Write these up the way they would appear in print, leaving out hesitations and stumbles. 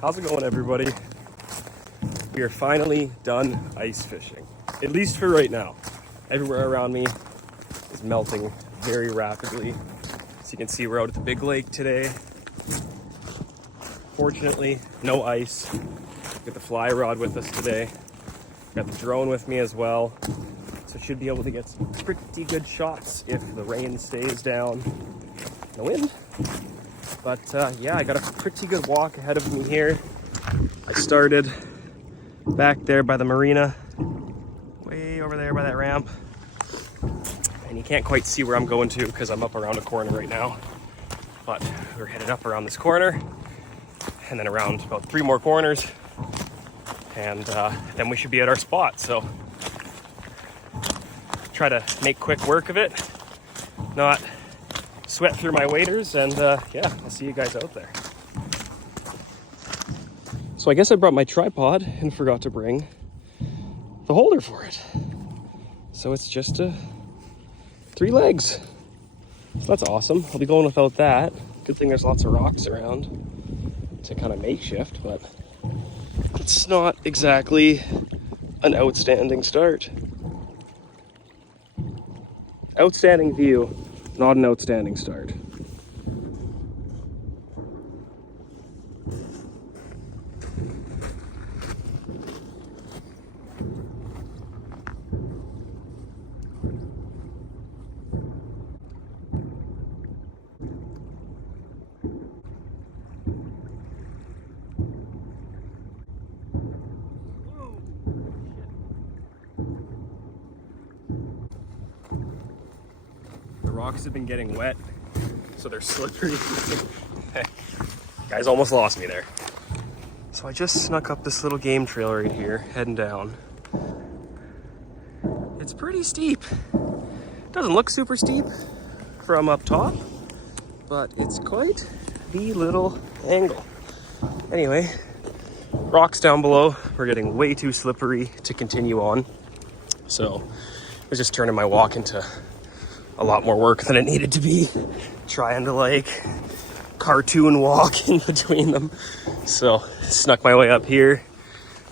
How's it going, everybody? We are finally done ice fishing, at least for right now. Everywhere around me is melting very rapidly. As you can see, we're out at the big lake today. Fortunately, no ice. Got the fly rod with us today. Got the drone with me as well. So should be able to get some pretty good shots if the rain stays down, the wind. But yeah, I got a pretty good walk ahead of me here. I started back there by the marina, way over there by that ramp. And you can't quite see where I'm going to because I'm up around a corner right now. But we're headed up around this corner and then around about 3 more corners. And then we should be at our spot. So try to make quick work of it, not sweat through my waders, and yeah, I'll see you guys out there. So I guess I brought my tripod and forgot to bring the holder for it. So it's just 3 legs. So that's awesome. I'll be going without that. Good thing there's lots of rocks around to kind of makeshift, but it's not exactly an outstanding start. Outstanding view, not an outstanding start. The rocks have been getting wet, so they're slippery. Guys almost lost me there. So I just snuck up this little game trail right here, heading down. It's pretty steep. Doesn't look super steep from up top, but it's quite the little angle. Anyway, rocks down below. We're getting way too slippery to continue on. So I was just turning my walk into a lot more work than it needed to be, trying to like cartoon walking between them. So snuck my way up here,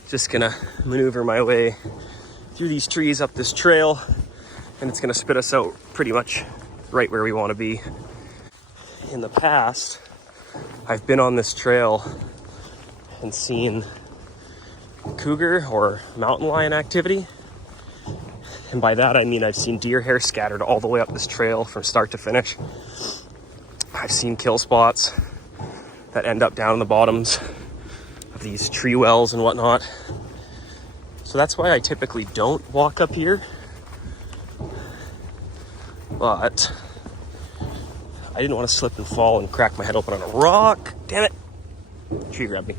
just gonna maneuver my way through these trees up this trail, and it's gonna spit us out pretty much right where we want to be. In the past, I've been on this trail and seen cougar or mountain lion activity. And by that, I mean I've seen deer hair scattered all the way up this trail from start to finish. I've seen kill spots that end up down in the bottoms of these tree wells and whatnot. So that's why I typically don't walk up here. But I didn't want to slip and fall and crack my head open on a rock. Damn it. Tree grabbed me.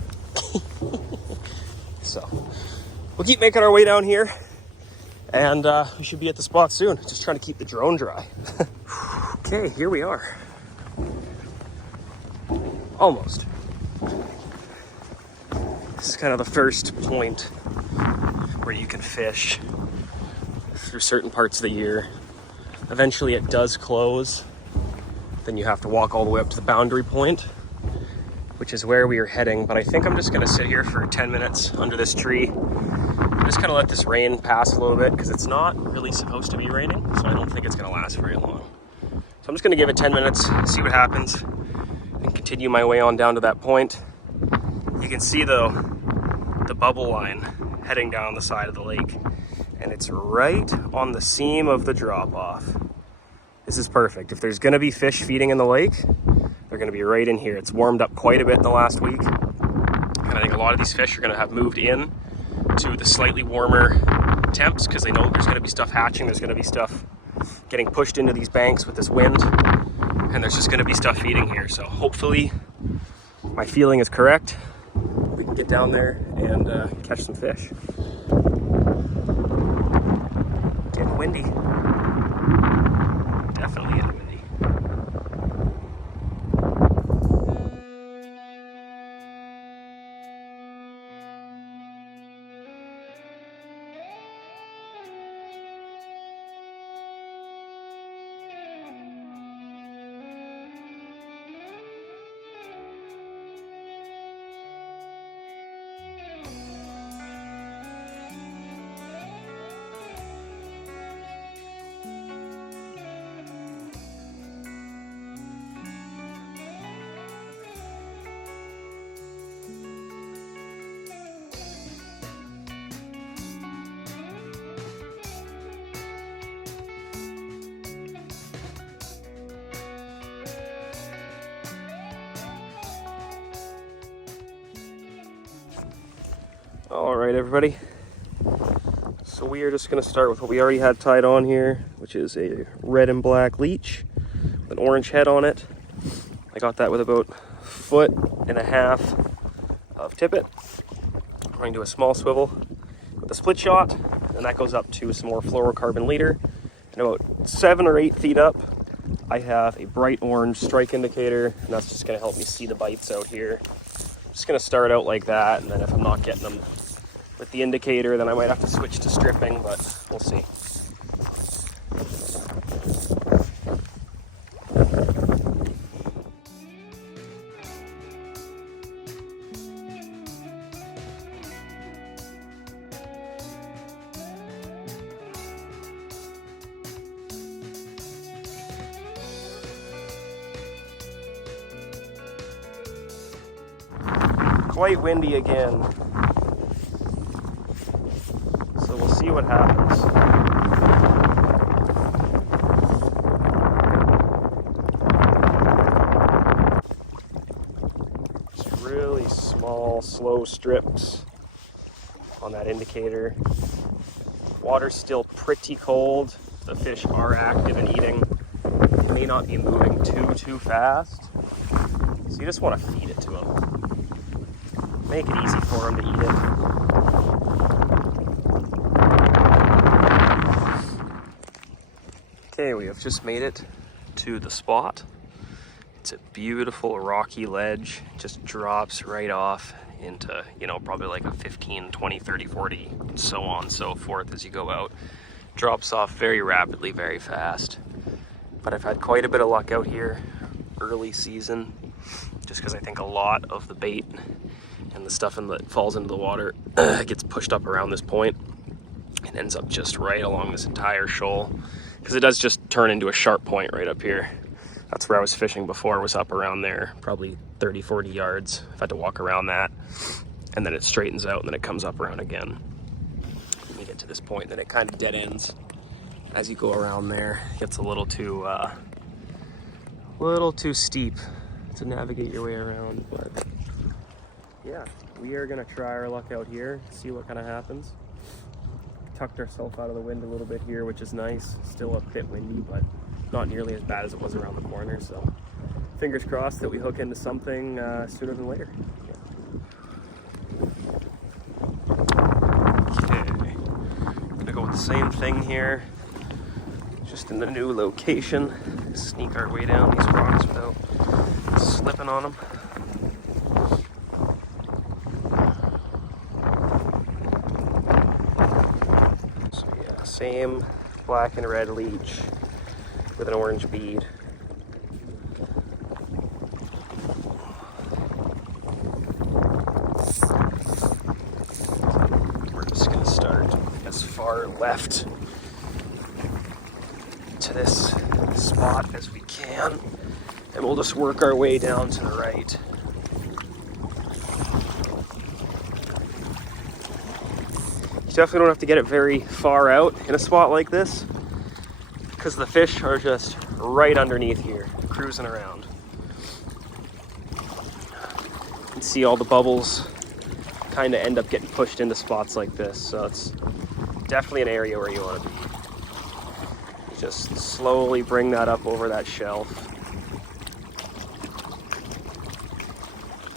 So we'll keep making our way down here. And we should be at the spot soon. Just trying to keep the drone dry. Okay, here we are. Almost. This is kind of the first point where you can fish through certain parts of the year. Eventually it does close. Then you have to walk all the way up to the boundary point, which is where we are heading. But I think I'm just gonna sit here for 10 minutes under this tree. Just kind of let this rain pass a little bit because it's not really supposed to be raining, so I don't think it's going to last very long. So I'm just going to give it 10 minutes, see what happens, and continue my way on down to that point. You can see though the bubble line heading down the side of the lake, and it's right on the seam of the drop off. This is perfect. If there's going to be fish feeding in the lake, they're going to be right in here. It's warmed up quite a bit in the last week, and I think a lot of these fish are going to have moved in to the slightly warmer temps because they know there's going to be stuff hatching, there's going to be stuff getting pushed into these banks with this wind, and there's just going to be stuff feeding here. So hopefully my feeling is correct. We can get down there and catch some fish. Getting windy. Definitely getting windy. All right, everybody. So we are just gonna start with what we already had tied on here, which is a red and black leech with an orange head on it. I got that with about 1.5 feet of tippet. I'm going to do a small swivel with a split shot, and that goes up to some more fluorocarbon leader. And about 7 or 8 feet up, I have a bright orange strike indicator, and that's just gonna help me see the bites out here. Just gonna start out like that, and then if I'm not getting them with the indicator, then I might have to switch to stripping, but we'll see. Quite windy again, so we'll see what happens. Just really small, slow strips on that indicator. Water's still pretty cold. The fish are active and eating. It may not be moving too fast, so you just want to feed it to them. Make it easy for them to eat it. Okay, we have just made it to the spot. It's a beautiful rocky ledge. It just drops right off into, probably like a 15, 20, 30, 40, and so on and so forth as you go out. Drops off very rapidly, very fast. But I've had quite a bit of luck out here early season, just because I think a lot of the bait and the stuff that falls into the water gets pushed up around this point and ends up just right along this entire shoal, because it does just turn into a sharp point right up here. That's where I was fishing before, was up around there, probably 30, 40 yards. I've had to walk around that, and then it straightens out, and then it comes up around again. When you get to this point, then it kind of dead ends as you go around there. It gets a little too steep to navigate your way around, but yeah, we are gonna try our luck out here, see what kind of happens. Tucked ourselves out of the wind a little bit here, which is nice. Still a bit windy, but not nearly as bad as it was around the corner. So fingers crossed that we hook into something sooner than later. Okay, gonna go with the same thing here, just in the new location. Sneak our way down these rocks without slipping on them. Same black and red leech with an orange bead. We're just going to start as far left to this spot as we can, and we'll just work our way down to the right. You definitely don't have to get it very far out in a spot like this, because the fish are just right underneath here, cruising around. You can see all the bubbles kind of end up getting pushed into spots like this, so it's definitely an area where you want to be. You just slowly bring that up over that shelf.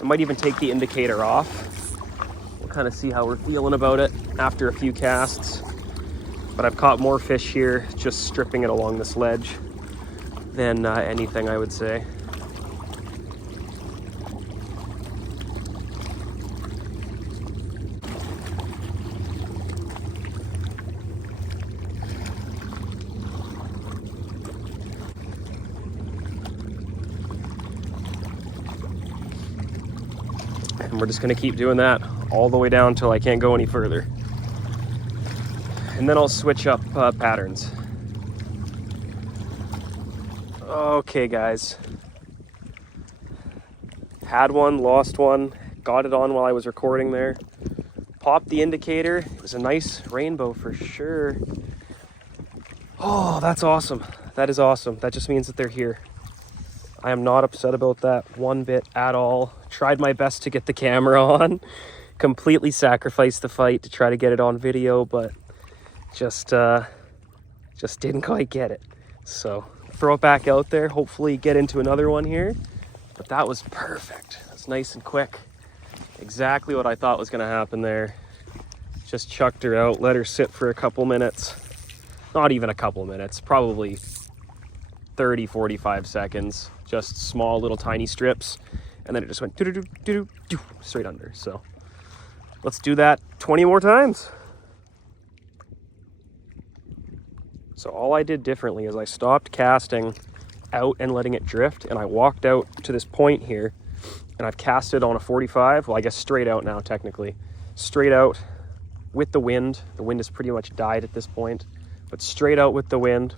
I might even take the indicator off. Kind of see how we're feeling about it after a few casts, but I've caught more fish here just stripping it along this ledge than anything, I would say. And we're just going to keep doing that all the way down until I can't go any further. And then I'll switch up patterns. Okay, guys. Had one, lost one, got it on while I was recording there. Popped the indicator. It was a nice rainbow for sure. Oh, that's awesome. That is awesome. That just means that they're here. I am not upset about that one bit at all. Tried my best to get the camera on completely sacrificed the fight to try to get it on video, but just didn't quite get it. So throw it back out there, hopefully get into another one here. But that was perfect. It's nice and quick. Exactly what I thought was gonna happen there. Just chucked her out, let her sit for a couple minutes. Not even a couple minutes, probably 30, 45 seconds. Just small little tiny strips. And then it just went doo-doo-doo-doo-doo, straight under. So let's do that 20 more times. So all I did differently is I stopped casting out and letting it drift, and I walked out to this point here, and I've casted on a 45. Well, I guess straight out now, technically. Straight out with the wind. The wind has pretty much died at this point, but straight out with the wind.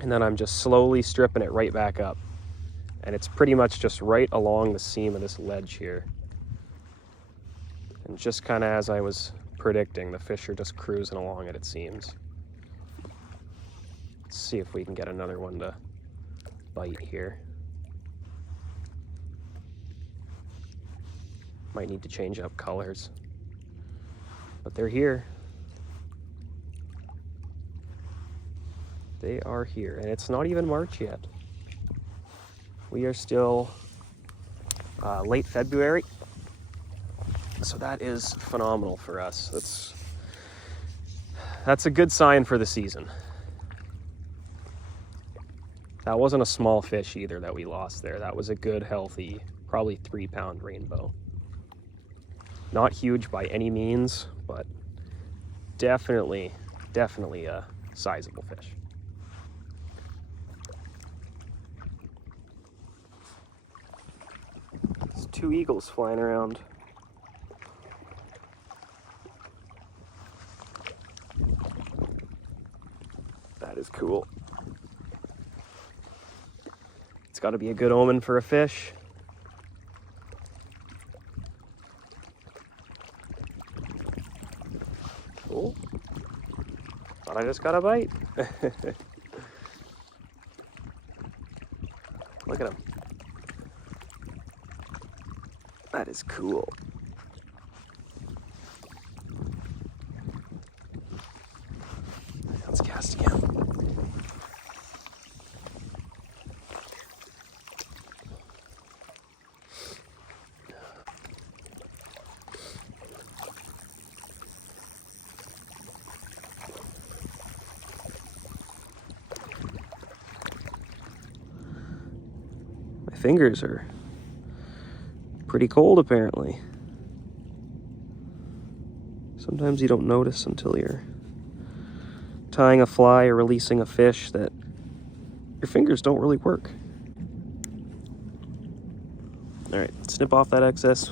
And then I'm just slowly stripping it right back up. And it's pretty much just right along the seam of this ledge here. And just kind of as I was predicting, the fish are just cruising along at its seams. Let's see if we can get another one to bite here. Might need to change up colors, but they're here. They are here, and it's not even March yet. We are still late February, so that is phenomenal for us. That's a good sign for the season. That wasn't a small fish either that we lost there. That was a good, healthy, probably 3-pound rainbow. Not huge by any means, but definitely a sizable fish. There's 2 eagles flying around. That is cool. It's got to be a good omen for a fish. Cool. Thought I just got a bite. Look at him. That is cool. Let's cast again. My fingers are pretty cold, apparently. Sometimes you don't notice until you're tying a fly or releasing a fish that your fingers don't really work. All right, snip off that excess,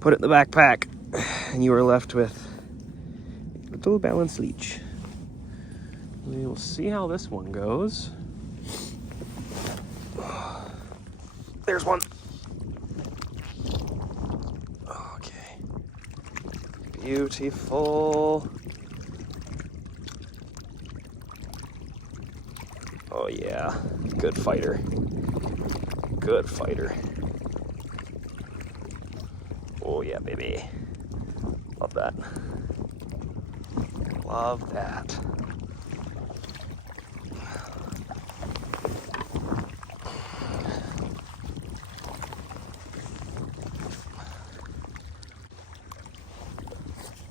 put it in the backpack, and you are left with a little balanced leech. We will see how this one goes. There's one. Okay. Beautiful. Oh yeah, good fighter. Good fighter. Oh yeah, baby. Love that. Love that.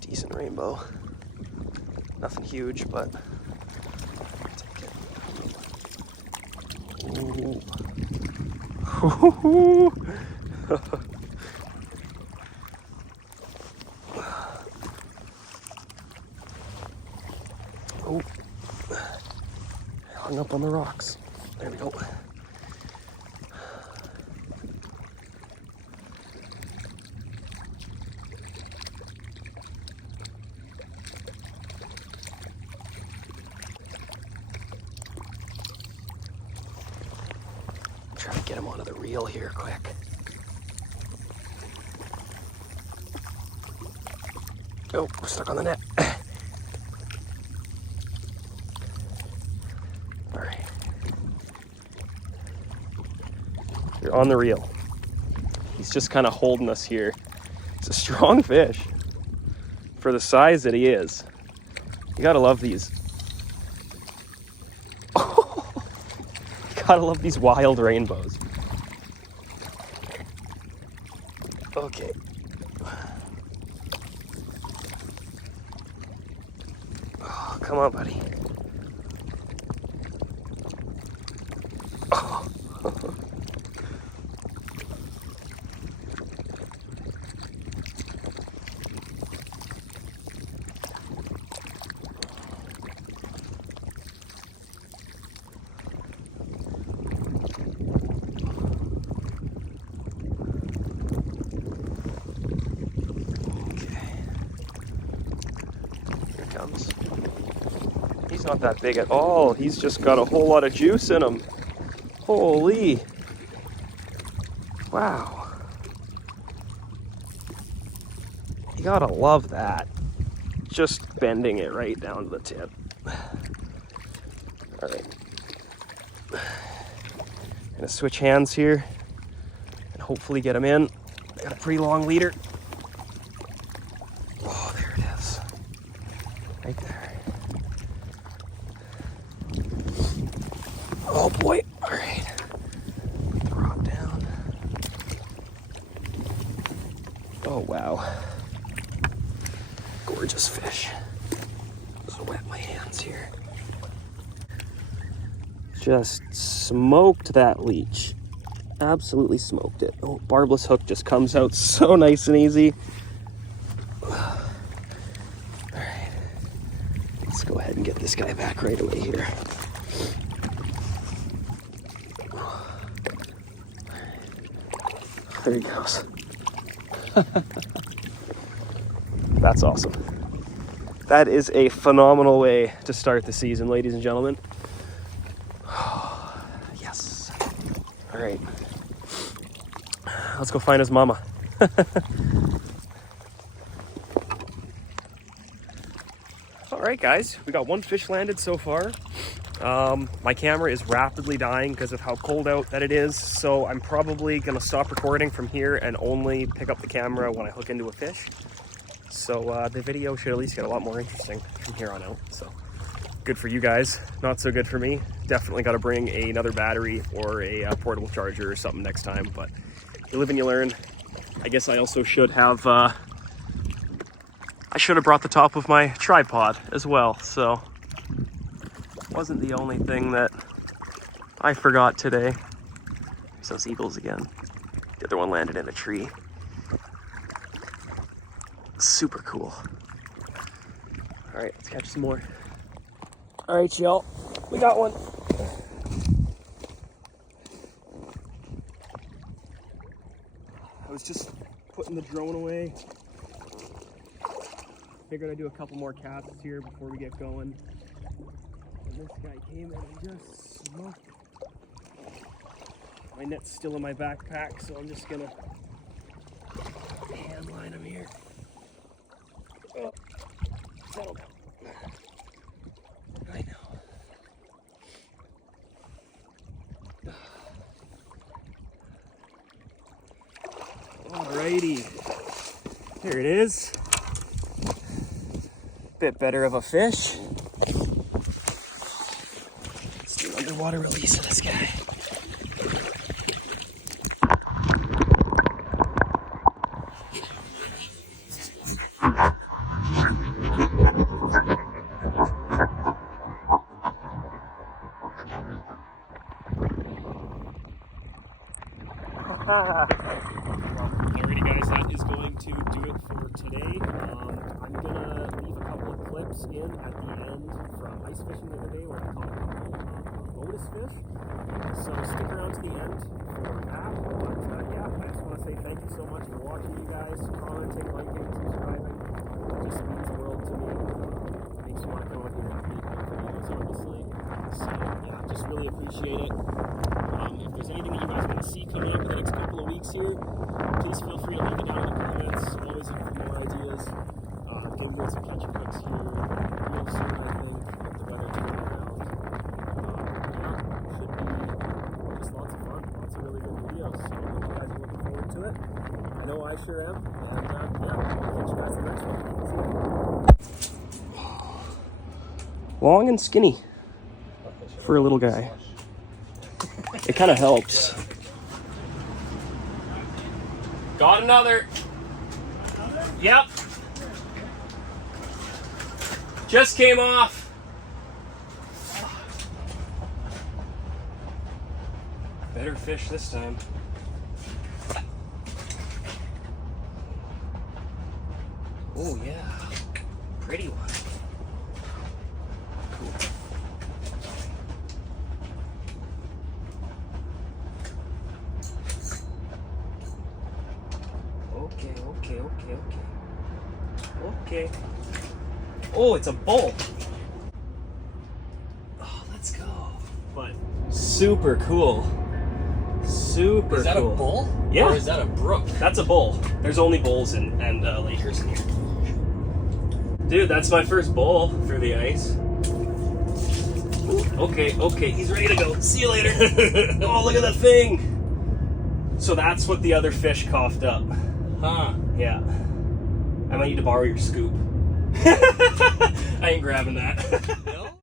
Decent rainbow. Nothing huge, but ooh. Oh, hung up on the rocks. There we go. Try to get him onto the reel here quick. Oh, we're stuck on the net. All right. You're on the reel. He's just kind of holding us here It's a strong fish for the size that he is. You gotta love these. Oh, you gotta love these wild rainbows. Okay. Oh, come on, buddy. Oh. Comes. He's not that big at all. He's just got a whole lot of juice in him. Holy. Wow. You gotta love that. Just bending it right down to the tip. All right. Gonna switch hands here and hopefully get him in. I got a pretty long leader. Oh, there it is. Right there. Oh boy. All right. Put the rod down. Oh wow. Gorgeous fish. Just wet my hands here. Just smoked that leech. Absolutely smoked it. Oh, barbless hook just comes out so nice and easy. Let's go ahead and get this guy back right away here. There he goes. That's awesome. That is a phenomenal way to start the season, ladies and gentlemen. Yes. All right. Let's go find his mama. All right, guys, we got one fish landed so far. My camera is rapidly dying because of how cold out that it is, so I'm probably gonna stop recording from here and only pick up the camera when I hook into a fish. So the video should at least get a lot more interesting from here on out. So good for you guys, not so good for me. Definitely got to bring another battery or a portable charger or something next time, but you live and you learn. I guess I also should have brought the top of my tripod as well, so wasn't the only thing that I forgot today. There's those eagles again. The other one landed in a tree. Super cool. All right, let's catch some more. All right, y'all, we got one. I was just putting the drone away. Figured I'd do a couple more casts here before we get going. And this guy came in and just smoked it. My net's still in my backpack, so I'm just gonna hand line him here. Oh, settle down. I know. Alrighty, here it is. Bit better of a fish. Let's do an underwater release of this guy. Alrighty guys, that is going to do it for today. I'm gonna leave a couple of clips in at the end from ice fishing the other day where I caught a couple bonus fish. So stick around to the end for that. But yeah, I just want to say thank you so much for watching, you guys, commenting, liking, subscribing. It just means the world to me. It makes me want to come up with more videos, obviously. So yeah, just really appreciate it. If there's anything that you guys want to see coming up in the next couple of weeks here, please feel free to leave it down in the comments. Always looking for more ideas. Getting doing some catch and cooks here real soon, I think, with the weather turning around. Yeah, should be just lots of fun, lots of really good videos. So I hope you guys are looking forward to it. I know I sure am. And yeah, I'll catch you guys in the next one. Long and skinny for a little guy. It kind of helps. Got another. Yep. Just came off. Better fish this time. Oh yeah, pretty one. Cool. Okay. Oh, it's a bull. Oh, let's go. But super cool. Super cool. Is that a bull? Yeah. Or is that a brook? That's a bull. There's only bulls and lakers in here. Dude, that's my first bull through the ice. Ooh, okay, he's ready to go. See you later. Oh, look at that thing. So that's what the other fish coughed up. Huh. Yeah. I might need to borrow your scoop. I ain't grabbing that.